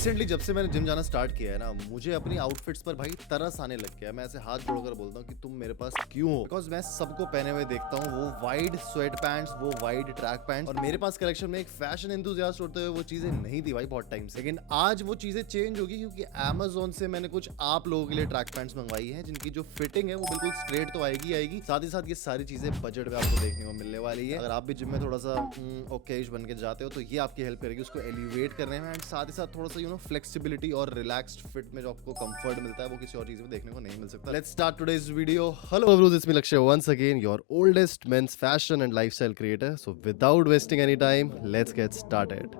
Recently जब से मैंने जिम जाना स्टार्ट किया है ना, मुझे अपनी आउटफिट्स पर भाई तरस आने लग गया है। मैं ऐसे हाथ जोड़कर बोलता हूँ कि तुम मेरे पास क्यों हो, बिकॉज मैं सबको पहने हुए देखता हूँ, वो वाइड स्वेट पैंट्स, वो वाइड ट्रैक पैंट्स, और मेरे पास कलेक्शन में एक फैशन एंथुसियास्ट होते हुए वो चीजें नहीं थी भाई बहुत टाइम से। लेकिन आज वो चीजें चेंज होगी क्योंकि Amazon से मैंने कुछ आप लोगों के लिए ट्रैक पैंट्स मंगवाई है, जिनकी जो फिटिंग है वो बिल्कुल स्ट्रेट तो आएगी आएगी, साथ ही साथ ये सारी चीजें बजट में आपको देखने को मिलने वाली है। अगर आप भी जिम में थोड़ा सा ओकेश बन के जाते हो तो ये आपकी हेल्प करेगी उसको एलिवेट करने में, एंड साथ ही साथ थोड़ा सा फ्लेक्सिबिलिटी और रिलैक्स्ड फिट में जो आपको कंफर्ट मिलता है वो किसी और चीज में देखने को नहीं मिल सकता। Let's start today's video. Hello bros, it's me Lakshya once again, your oldest men's fashion and lifestyle creator. So without wasting any time, let's get started.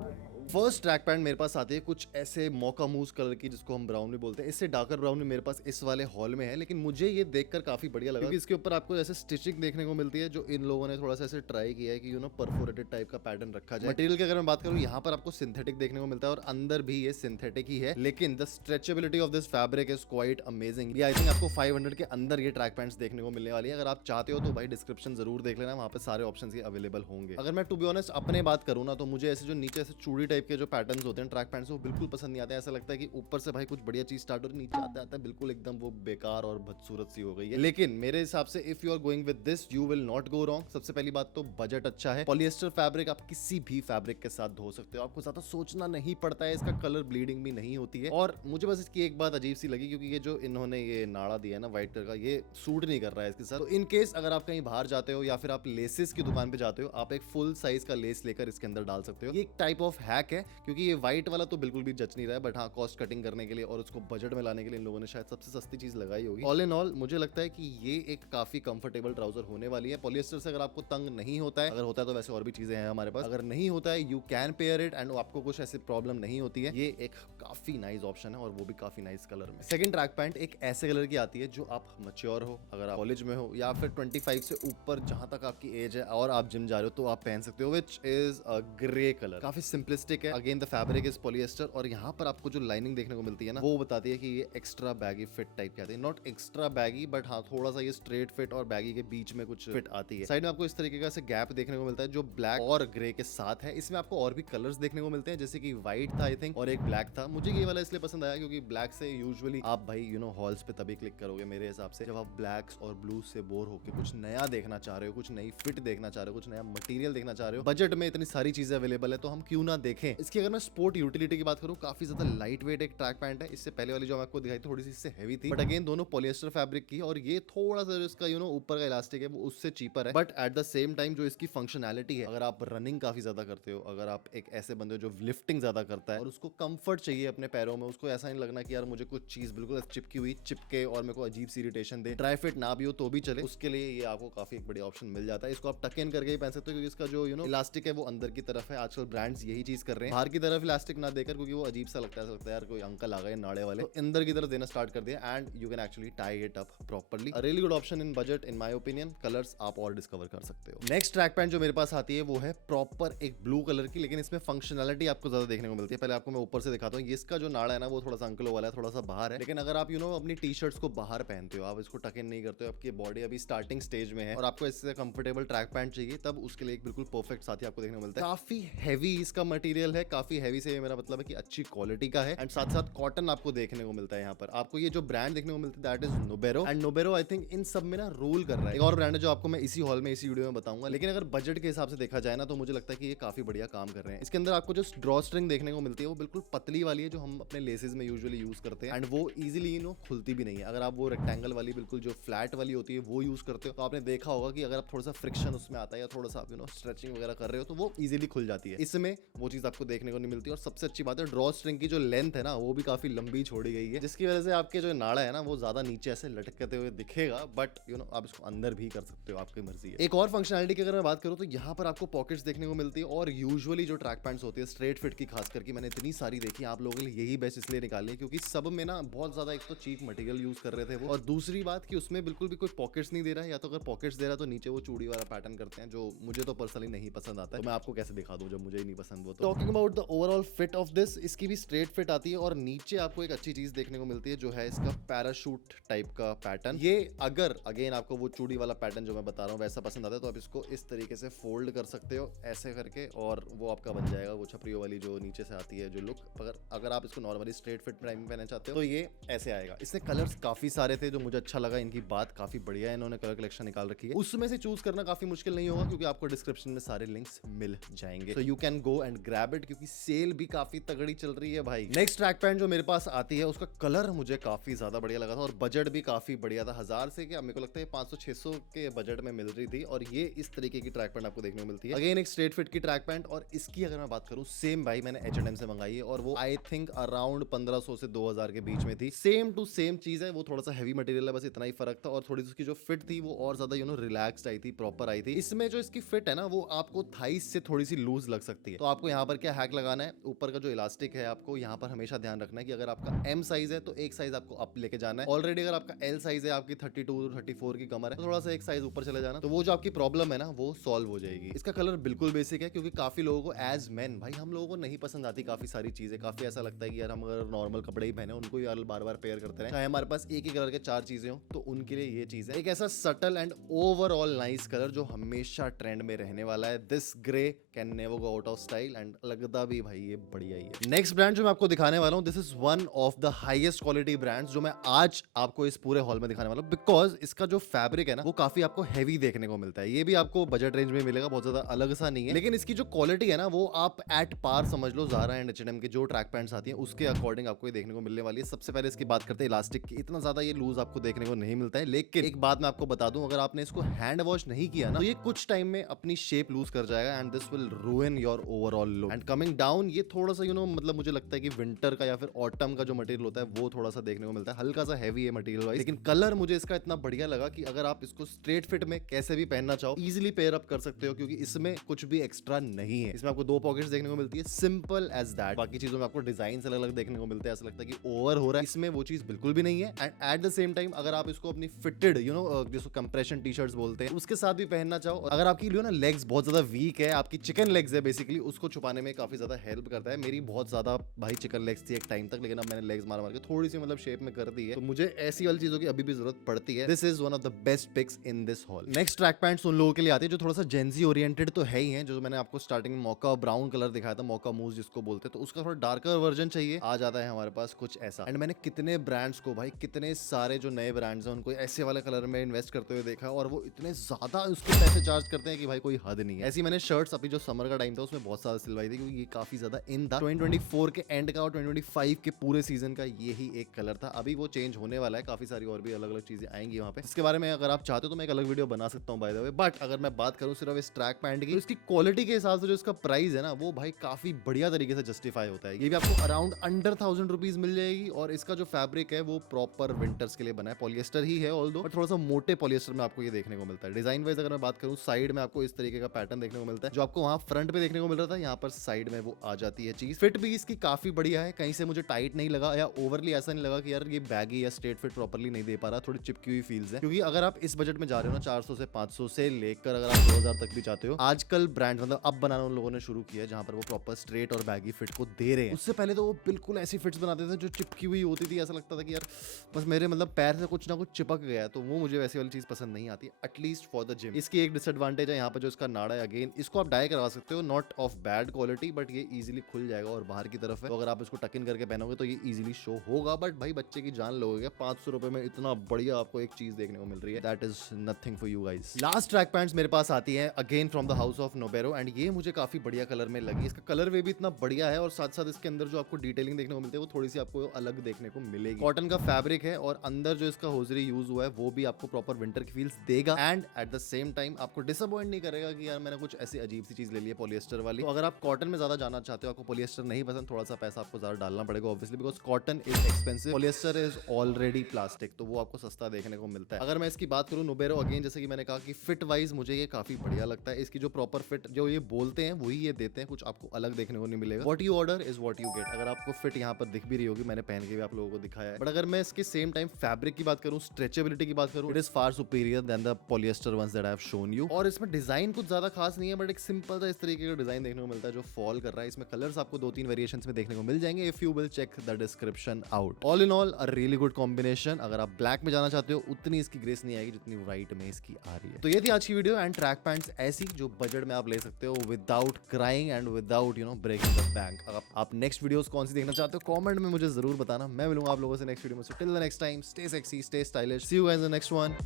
First track pant मेरे पास आती है कुछ ऐसे मौका मूस कलर की, जिसको हम ब्राउन भी बोलते हैं। इससे डार्कर ब्राउन भी मेरे पास इस वाले हॉल में है, लेकिन मुझे ये देखकर काफी बढ़िया लगा क्योंकि इसके ऊपर आपको ऐसे स्टिचिंग देखने को मिलती है जो इन लोगों ने थोड़ा सा ऐसे ट्राई किया है कि परफोरेटेड टाइप का पैटर्न रखा जाए। मटेरियल की अगर मैं बात करूं, यहाँ पर आपको सिंथेटिक देखने को मिलता है और अंदर भी ये सिंथेटिक ही है, लेकिन the stretchability of this fabric is quite amazing. ये आई थिंक आपको 500 के अंदर ये ट्रैक पैंट्स देखने को मिलने वाली है। अगर आप चाहते हो तो भाई डिस्क्रिप्शन जरूर देख लेना, वहाँ पे सारे ऑप्शंस ये अवेलेबल होंगे। अगर मैं टू बी ऑनेस्ट अपने बात करूँ ना, तो मुझे ऐसे जो नीचे ऐसे चूड़ी टाइप के जो पैटर्न्स होते हैं ट्रैक पैंट्स, वो बिल्कुल पसंद नहीं आते। ऐसा लगता है कि ऊपर से भाई कुछ बढ़िया चीज स्टार्ट हो रही, नीचे आते आते बिल्कुल एकदम वो बेकार और बदसूरत सी हो गई है। लेकिन मेरे हिसाब से if you are going with this, you will not go wrong. सबसे पहली बात तो बजट अच्छा है। पॉलिएस्टर फैब्रिक आप किसी भी फैब्रिक के साथ धो सकते हो, आपको ज्यादा सोचना नहीं पड़ता है, इसका कलर ब्लीडिंग भी नहीं होती है। और मुझे बस इसकी एक बात अजीब सी लगी, क्योंकि ये जो इन्होंने ये नाड़ा दिया है ना व्हाइट कलर का, ये सूट नहीं कर रहा है इसके साथ। तो इन केस अगर आप कहीं बाहर जाते हो या फिर आप लेसेस की दुकान पे जाते हो, आप एक फुल साइज का लेस लेकर इसके अंदर डाल सकते हो। ये एक टाइप ऑफ हैक है, क्योंकि ये व्हाइट वाला तो बिल्कुल भी जच नहीं रहा है, बट हाँ कॉस्ट कटिंग करने के लिए और उसको बजट में लाने के लिए इन लोगों ने शायद सबसे सस्ती चीज लगाई होगी। ऑल इन ऑल मुझे लगता है कि ये एक काफी कंफर्टेबल ट्राउजर होने वाली है। पॉलिएस्टर से अगर आपको तंग नहीं होता है, अगर होता है तो वैसे और भी चीजें हैं हमारे पास, अगर नहीं होता है you can pair it and आपको कुछ ऐसी प्रॉब्लम नहीं होती है, ये एक काफी नाइस ऑप्शन है और वो भी काफी नाइस कलर में। सेकंड ट्रैक पैंट एक ऐसे कलर की आती है जो आप मैच्योर हो, अगर आप कॉलेज में हो या फिर 25 से ऊपर जहां तक आपकी एज है और आप जिम जा रहे हो तो आप पहन सकते हो, which is a grey colour. काफी सिंपलिस्टिक है। Again the fabric is polyester और यहाँ पर आपको जो लाइनिंग देखने को मिलती है ना, वो बताती है कि ये एक्स्ट्रा बैगी फिट टाइप की आती है। नॉट एक्स्ट्रा बैगी, बट हाँ थोड़ा सा ये स्ट्रेट फिट और बैगी के बीच में कुछ फिट आती है। साइड में आपको इस तरीके का से गैप देखने को मिलता है जो ब्लैक और ग्रे के साथ है। इसमें आपको और भी कलर्स देखने को मिलते हैं, जैसे कि व्हाइट था आई थिंक और एक ब्लैक था। मुझे ये वाला इसलिए पसंद आया क्योंकि ब्लैक से यूजुअली आप भाई हॉल्स पे तभी क्लिक करोगे मेरे हिसाब से, जब आप ब्लैक्स और ब्लू से बोर होकर कुछ नया देखना चाह रहे हो, कुछ नई फिट देखना चाह रहे हो, कुछ नया मटेरियल देखना चाह रहे हो। बजट में इतनी सारी चीजें अवेलेबल है तो हम क्यों ना देखें। इसकी अगर मैं स्पोर्ट यूटिलिटी की बात करूं, काफी ज्यादा लाइट वेट एक ट्रैक पैंट है। इससे पहले वाली जो मैं आपको दिखाई थोड़ी सी इससे हैवी थी, बट अगेन दोनों पॉलिएस्टर फैब्रिक की, और ये थोड़ा सा इसका ऊपर का इलास्टिक है वो उससे चीपर है, but at the same time जो इसकी फंक्शनैलिटी है, अगर आप रनिंग काफी ज्यादा करते हो, अगर आप एक ऐसे बंदे हो जो लिफ्टिंग ज्यादा करता है और उसको कंफर्ट चाहिए अपने पैरों में, उसको ऐसा नहीं लगना कि यार मुझे कुछ चीज बिल्कुल चिपकी हुई चिपके और मेरे को अजीब सी इरिटेशन दे, ड्राई फिट ना भी हो तो भी चले, उसके लिए ये आपको काफी एक बढ़िया ऑप्शन मिल जाता है। इसको आप टक इन करके ही पहन सकते हो क्योंकि इसका जो इलास्टिक है वो अंदर की तरफ है। आजकल ब्रांड्स यही चीज कर रहे हैं, बाहर की तरफ इलास्टिक ना देकर, क्योंकि वो अजीब सा लगता है यार कोई अंकल आ गए नाड़े वाले, तो अंदर की तरफ देना स्टार्ट कर दिया and you can actually tie it up properly. A really good option in budget in my opinion. Colours आप और डिस्कवर कर सकते हो। नेक्स्ट ट्रैक पैंट जो मेरे पास आती है वो है प्रॉपर एक ब्लू कलर की, लेकिन इसमें फंक्शनैलिटी आपको ज्यादा देखने को मिलती है। पहले आपको मैं ऊपर से दिखाता हूँ। इसका जो नाड़ा है ना वो थोड़ा सा अंकलों वाला है, थोड़ा सा बाहर है, लेकिन अगर आप अपनी टी शर्ट्स को बाहर पहनते हो, आप इसको टक इन नहीं करते हो, आपकी बॉडी अभी स्टार्टिंग स्टेज में है और आपको इससे कंफर्टेबल ट्रैक पैंट चाहिए, तब उसके लिए एक बिल्कुल परफेक्ट साथी आपको देखने को मिलता है। काफी हैवी इसका मटेरियल है, काफी हैवी से मेरा मतलब है कि अच्छी क्वालिटी का है, एंड साथ साथ कॉटन आपको देखने को मिलता है। यहाँ पर आपको ये जो ब्रांड देखने को मिलता है that is Nobero, and Nobero I think इन सब में ना रूल कर रहा है। एक और ब्रांड है जो आपको मैं इसी हॉल में इसी वीडियो में बताऊंगा, लेकिन अगर बजट के हिसाब से देखा जाए ना तो मुझे लगता है कि ये काफी बढ़िया काम कर रहे हैं। इसके अंदर आपको जो ड्रॉ स्ट्रिंग देखने को मिलती है वो बिल्कुल पतली वाली है, जो हम अपने लेसेस में यूजुअली यूज करते हैं, एंड वो इजीली खुलती भी नहीं है। अगर आप वो रेक्टेंगल वाली बिल्कुल जो फ्लैट वाली होती है वो यूज करते हो तो आपने देखा होगा कि अगर आप थोड़ा सा फ्रिक्शन उसमें आता है या थोड़ा सा आप स्ट्रेचिंग वगैरह कर रहे हो तो वो इजीली खुल जाती है। इसमें वो चीज आपको देखने को नहीं मिलती। और सबसे अच्छी बात है, ड्रॉ स्ट्रिंग की जो लेंथ है ना वो भी काफी लंबी छोड़ी गई है, जिसकी वजह से आपके जो नाड़ा है ना वो ज्यादा नीचे ऐसे लटकते हुए दिखेगा, बट आप इसको अंदर भी कर सकते हो, आपकी मर्जी है। एक और फंक्शनैलिटी की अगर मैं बात करूं तो यहाँ पर आपको पॉकेट्स देखने को मिलती है, और यूजुअली जो ट्रैक पैंट्स होती है स्ट्रेट फिट की खास करके मैंने इतनी सारी देखी, आप लोगों के लिए यही बेस्ट इसलिए निकाली है क्योंकि सब में ना बहुत ज्यादा एक तो चीप मटेरियल यूज कर रहे थे वो, और दूसरी बात कि उसमें बिल्कुल भी कोई पॉकेट्स नहीं दे रहा है, या तो अगर पॉकेट्स दे रहा है तो नीचे वो चूड़ी वाला पैटर्न करते हैं, जो मुझे तो पर्सनली नहीं पसंद आता है। तो मैं आपको कैसे दिखा दूं जब मुझे ही नहीं पसंद वो। तो talking about the overall fit of this, इसकी भी स्ट्रेट फिट आती है और नीचे आपको एक अच्छी चीज देखने को मिलती है जो है इसका पैराशूट टाइप का पैटर्न। ये अगर अगेन आपको वो चूड़ी वाला पैटर्न जो मैं बता रहा हूँ वैसा पसंद आता है तो आप इसको इस तरीके से फोल्ड कर सकते हो ऐसे करके और वो आपका बन जाएगा वो छपरियों वाली जो नीचे से आती है जो लुक। अगर आप इसको नॉर्मली स्ट्रेट फिट प्राइम पहनना चाहते हो तो ये ऐसे आएगा। इसमें कलर्स काफी सारे थे जो मुझे अच्छा लगा, इनकी बात काफी बढ़िया है, इन्होंने कलर कलेक्शन निकाल रखी है। उसमें से चूज करना काफी मुश्किल नहीं होगा क्योंकि आपको डिस्क्रिप्शन में सारे लिंक्स मिल जाएंगे, तो you can go and grab it क्योंकि सेल भी काफी तगड़ी चल रही है भाई। नेक्स्ट ट्रैक पैंट जो मेरे पास आती है उसका कलर मुझे काफी ज्यादा बढ़िया लगा था और बजट भी काफी बढ़िया था। 1000 से क्या मेरे को लगता है 500-600 के बजट में मिल रही थी और ये इस तरीके की ट्रैक पैंट आपको देखने को मिलती है। अगेन एक स्ट्रेट फिट की ट्रैक पैंट और इसकी अगर मैं बात करूं सेम भाई मैंने H&M से मंगाई है और वो आई थिंक अराउंड 1500 से 2000 के बीच में थी। सेम टू सेम चीज है, वो थोड़ा सा हैवी मटेरियल है, बस इतना ही फर्क था और थोड़ी सी उसकी जो फिट थी वो और ज्यादा रिलैक्स्ड आई थी, प्रॉपर आई थी। इसमें जो इसकी फिट है ना वो आपको थाइस से थोड़ी सी लूज लग सकती है, तो आपको यहाँ पर क्या हैक लगाना है, ऊपर का जो इलास्टिक है आपको यहाँ पर हमेशा ध्यान रखना है कि अगर आपका M साइज है तो एक साइज आपको अप लेके जाना है। ऑलरेडी अगर आपका L साइज है, आपकी 32-34 की कमर है तो थोड़ा सा एक साइज ऊपर चले जाना, तो वो जो आपकी प्रॉब्लम है ना वो सॉल्व हो जाएगी। इसका कलर बिल्कुल बेसिक है क्योंकि काफी लोगों को एज मैन भाई हम लोगों को नहीं पसंद आती काफी सारी चीजें, काफी ऐसा लगता है कि यार हम अगर नॉर्मल कपड़े ही पहने उनको यार बार बार पेयर करते रहे, चाहे हमारे पास एक ही कलर के 4 चीजें हो, तो उनके लिए ये चीज है एक ऐसा subtle and overall nice colour जो हमेशा ट्रेंड में रहने वाला है। This grey can never go out of style and लगता भी भाई ये बढ़िया ही है। नेक्स्ट ब्रांड जो मैं आपको दिखाने वाला हूं this is one of the highest quality brands जो मैं आज आपको इस पूरे हॉल में दिखाने वाला हूं बिकॉज इसका जो फैब्रिक है ना वो काफी आपको हैवी देखने को मिलता है। ये भी आपको बजट रेंज में मिलेगा, बहुत ज्यादा अलग सा नहीं है, लेकिन इसकी जो क्वालिटी है ना वो आप एट पार समझ लो Zara एंड H&M के जो ट्रैक पैंट्स आती हैं उसके अकॉर्डिंग आपको ये देखने को मिलने वाली है। सबसे पहले इसकी बात करते हैं इलास्टिक की, इतना ज्यादा ये लूज आपको देखने को नहीं मिलता है, लेकिन एक बात मैं आपको बता दूं, अगर आपने इसको हैंड वॉश नहीं किया ना तो ये कुछ टाइम में अपनी शेप लूज कर जाएगा and this will रूइन your overall look. And coming down ये थोड़ा सा मतलब मुझे लगता है कि विंटर का या फिर ऑटम का जो मटेरियल होता है वो थोड़ा सा देखने को मिलता है, हल्का सा हैवी है मटेरियल वाइज, लेकिन कलर मुझे इसका इतना बढ़िया लगा कि अगर आप इसको स्ट्रेट फिट में कैसे भी पहनना चाहो इजीली पेयर अप कर सकते हो क्योंकि इसमें कुछ भी एक्स्ट्रा नहीं है। इसमें आपको 2 पॉकेट्स देखने को मिलती है, सिंपल एज दैट। बाकी चीजों में आपको डिजाइन अलग अलग देखने को मिलते हैं, ऐसा लगता है कि ओवर हो रहा है, इसमें वो चीज बिल्कुल भी नहीं है। And at the same time अगर आप इसको अपनी फिटेड जिसको कंप्रेशन टी शर्ट्स बोलते हैं उसके साथ भी पहनना चाहो, और अगर आपकी लेग्स बहुत ज्यादा वीक है, आपकी चिकन लेग्स है बेसिकली, उसको छुपाने में काफी ज्यादा हेल्प करता है। मेरी बहुत ज्यादा भाई चिकन लेग्स थी एक टाइम तक, लेकिन अब मैंने लेग्स मार मार के थोड़ी सी शेप में कर दी है, तो मुझे ऐसी वाली चीजों की अभी भी जरूरत पड़ती है। This is one of the best picks in this haul. Next track pants उन लोगों के लिए आती है जो थोड़ा सा जेंजी ओरिएंटेड तो है ही है, जो मैंने आपको स्टार्टिंग में मौका ब्राउन कलर दिखाया था, मौका मूव जिसको बोलते हैं, तो उसका थोड़ा डार्कर वर्जन चाहिए, आ जाता है हमारे पास कुछ ऐसा। एंड मैंने कितने ब्रांड्स को भाई, कितने सारे जो नए ब्रांड्स हैं उनको ऐसे वाले कलर में इन्वेस्ट करते हुए देखा और वो इतने ज्यादा उसके पैसे चार्ज करते हैं कि भाई कोई हद नहीं है। ऐसी मैंने शर्ट्स अभी जो समर का टाइम था उसमें बहुत सारा सिलवाई थी क्योंकि ये काफी ज्यादा इन था। 2024 के एंड का और 2025 के पूरे सीजन का ये ही एक कलर था, अभी वो चेंज होने वाला है, काफी सारी और भी अलग अलग चीजें आएंगी वहां पे, इसके बारे में अगर आप चाहते हो तो मैं एक अलग वीडियो बना सकता हूं बाय द वे। बट अगर मैं बात करूं सिर्फ इस ट्रैक पैंट की, तो इसकी क्वालिटी के हिसाब से जो इसका प्राइस है ना वो भाई काफी बढ़िया तरीके से जस्टिफाई होता है। ये भी आपको अराउंड अंडर 1000 रुपीज मिल जाएगी और इसका जो फैब्रिक है वो प्रॉपर विंटर्स के लिए बना है, पॉलिएस्टर ही है ऑल्दो, बट थोड़ा सा मोटे पॉलिएस्टर में आपको ये देखने को मिलता है। डिजाइन वाइज अगर मैं बात करूं साइड में आपको इस तरीके का पैटर्न देखने को मिलता है, जो आपको वहां फ्रंट पे देखने को मिल रहा था यहाँ पर साइड में वो आ जाती है चीज। फिट भी इसकी काफी बढ़िया है, कहीं से मुझे टाइट नहीं लगा या ओवरली ऐसा नहीं लगा कि यार ये बैगी या स्ट्रेट फिट प्रॉपर्ली नहीं दे पा रहा, थोड़ी चिपकी हुई फील्स है। क्योंकि अगर आप इस बजट में जा रहे हो ना 400 से 500 से लेकर अगर आप 2000 तक भी चाहते हो, आजकल ब्रांड अब बनाना उन लोगों ने शुरू किया है जहां पर वो प्रॉपर स्ट्रेट और बैगी फिट को दे रहे हैं। उससे पहले तो वो बिल्कुल ऐसी फिट्स बनाते थे जो चिपकी हुई होती थी, ऐसा लगता था कि यार बस मेरे पैर से कुछ ना कुछ चिपक गया है, तो वो मुझे वैसी वाली चीज पसंद नहीं आती, एटलीस्ट फॉर द जिम। इसकी एक डिसएडवांटेज है यहाँ पर जो इसका नाड़ा है, अगेन इसको आप डाई करवा सकते हो, not of bad quality, but ये इजीली खुल जाएगा और बाहर की तरफ है, तो अगर आप इसको टक इन करके पहनोगे तो ये इजीली शो होगा। बट भाई बच्चे की जान लोगे, 500 रुपए में इतना बढ़िया आपको एक चीज देखने को मिल रही है, that is nothing for you guys. Last track pants मेरे पास आती है again from the house of Nobero, and ये मुझे काफी बढ़िया कलर में लगी। इसका कलर वे भी इतना बढ़िया है और साथ साथ इसके अंदर जो आपको डिटेलिंग देखने को मिलती है वो थोड़ी सी आपको अलग देखने को मिलेगी। कॉटन का फैब्रिक है और अंदर जो इसका होजरी यूज हुआ है वो भी आपको प्रॉपर विंटर की फील्स देगा, and at the same time आपको डिसअपॉइंट नहीं करेगा कि यार मैंने कुछ ऐसी अजीब सी चीज ले ली है पॉलिएस्टर वाली। तो अगर आप कॉटन में ज्यादा जाना चाहते हो, आपको पॉलिएस्टर नहीं पसंद, थोड़ा सा पैसा आपको ज्यादा डालना पड़ेगा obviously, because cotton is expensive, polyester is already plastic, तो वो आपको सस्ता देखने को मिलता है। अगर मैं इसकी बात करूं नोबेरो, अगेन जैसे कि मैंने कहा कि फिट वाइज मुझे ये काफी बढ़िया लगता है। इसकी जो प्रॉपर फिट जो ये बोलते हैं वही ये देते हैं, कुछ आपको अलग देखने को नहीं मिलेगा। What you order is what you get. अगर आपको फिट यहाँ पर दिख भी रही होगी, मैंने पहन के भी आप लोगों को दिखाया है, बट अगर मैं इसके सेम टाइम फैब्रिक की बात करूं, स्ट्रेचेबिलिटी की बात करूं, it is far superior than the polyester ones that I have shown you. और इसमें डिजाइन कुछ ज्यादा खास नहीं है, बट एक सिंपल सा इस तरीके का डिजाइन देखने को मिलता है जो फॉल कर रहा है। इसमें कलर्स आपको 2-3 वेरिएशंस में देखने को मिल जाएंगे if you will check the description out. All in all a really good combination. अगर आप ब्लैक में जाना चाहते हो उतनी इसकी ग्रेस नहीं आएगी जितनी व्हाइट में इसकी आ रही है। तो ये थी आज की वीडियो एंड ट्रैक पैंट्स ऐसी जो बजट में आप ले सकते हो without crying and without breaking the bank. अगर आप नेक्स्ट वीडियोस कौन सी देखना चाहते हो कमेंट में मुझे जरूर बताना। मैं मिलूंगा आप लोगों से नेक्स्ट वीडियो में। So till the next time, stay sexy, stay stylish, see you guys in the next one,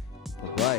bye.